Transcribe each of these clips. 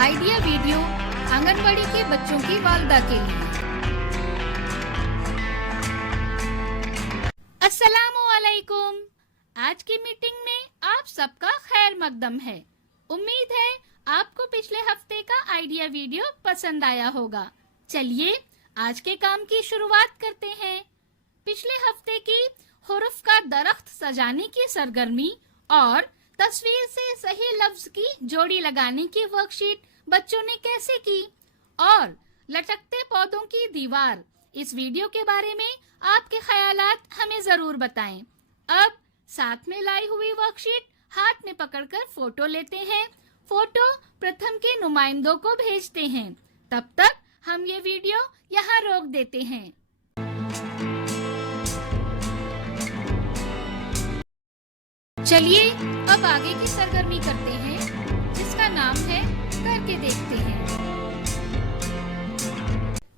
Idea video anganwadi के बच्चों की वालदा के लिए। अस्सलामु अलैकुम। आज की मीटिंग में आप सबका खैर मकदम है। उम्मीद है आपको पिछले हफ्ते का आइडिया वीडियो पसंद आया होगा। चलिए आज के काम की शुरुआत करते हैं। पिछले हफ्ते की हुर्फ का दरख्त सजाने की सरगर्मी और तस्वीर से सही लफ्ज की जोड़ी लगाने की वर्कशीट बच्चों ने कैसे की और लटकते पौधों की दीवार, इस वीडियो के बारे में आपके ख्यालात हमें जरूर बताएं। अब साथ में लाई हुई वर्कशीट हाथ में पकड़कर फोटो लेते हैं। फोटो प्रथम के नुमाइंदों को भेजते हैं। तब तक हम ये वीडियो यहाँ रोक देते हैं। चलिए अब आगे की सरगर्मी करते हैं, जिसका नाम है करके देखते हैं।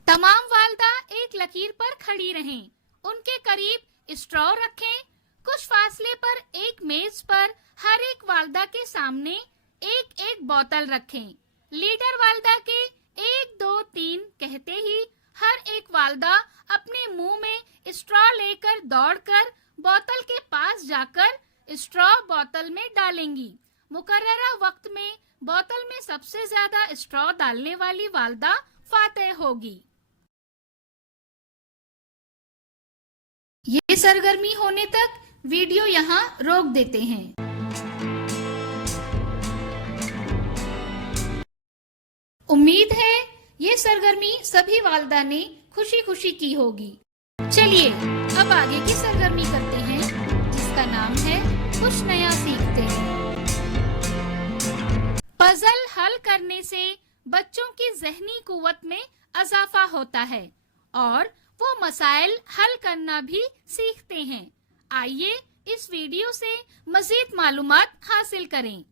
तमाम वालदा एक लकीर पर खड़ी रहें। उनके करीब स्ट्रॉ रखें। कुछ फासले पर एक मेज पर हर एक वालदा के सामने एक एक बोतल रखें। लीडर वालदा के 1 2 3 कहते ही हर एक वालदा अपने मुंह में स्ट्रॉ लेकर दौड़कर बोतल के पास जाकर स्ट्रॉ बोतल में डालेंगी। मुकर्ररा वक्त में बोतल में सबसे ज्यादा स्ट्रॉ डालने वाली वालदा फातेह होगी। ये सरगर्मी होने तक वीडियो यहाँ रोक देते हैं। उम्मीद है ये सरगर्मी सभी वालदा ने खुशी खुशी की होगी। चलिए अब आगे की सरगर्मी करते हैं, जिसका नाम है कुछ नया सीखते हैं। पजल हल करने से बच्चों की ज़हनी कुव्वत में इजाफा होता है और वो मसाइल हल करना भी सीखते हैं। आइए इस वीडियो से मजीद मालूमात हासिल करें।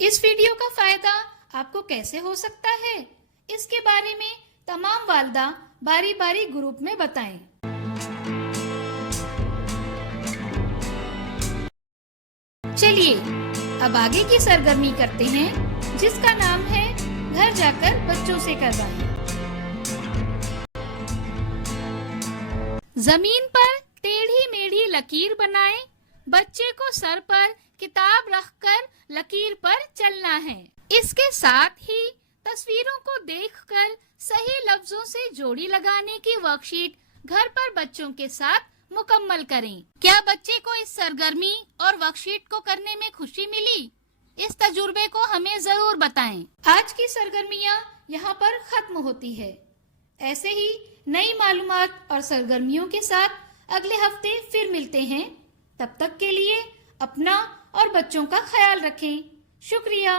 इस वीडियो का फायदा आपको कैसे हो सकता है, इसके बारे में तमाम वालदा बारी बारी ग्रुप में बताएं। चलिए अब आगे की सरगर्मी करते हैं, जिसका नाम है घर जाकर बच्चों से करवाएं। जमीन पर टेढ़ी मेढ़ी लकीर बनाएं। बच्चे को सर पर किताब रखकर लकीर पर चलना है। इसके साथ ही तस्वीरों को देखकर सही लफ्जों से जोड़ी लगाने की वर्कशीट घर पर बच्चों के साथ मुकम्मल करें। क्या बच्चे को इस सरगर्मी और वर्कशीट को करने में खुशी मिली? इस तजुर्बे को हमें जरूर बताएं। आज की सरगर्मियाँ यहाँ पर खत्म होती है। ऐसे ही नई मालूमात और सरगर्मियों के साथ अगले हफ्ते फिर मिलते हैं। तब तक के लिए अपना और बच्चों का ख्याल रखें। शुक्रिया।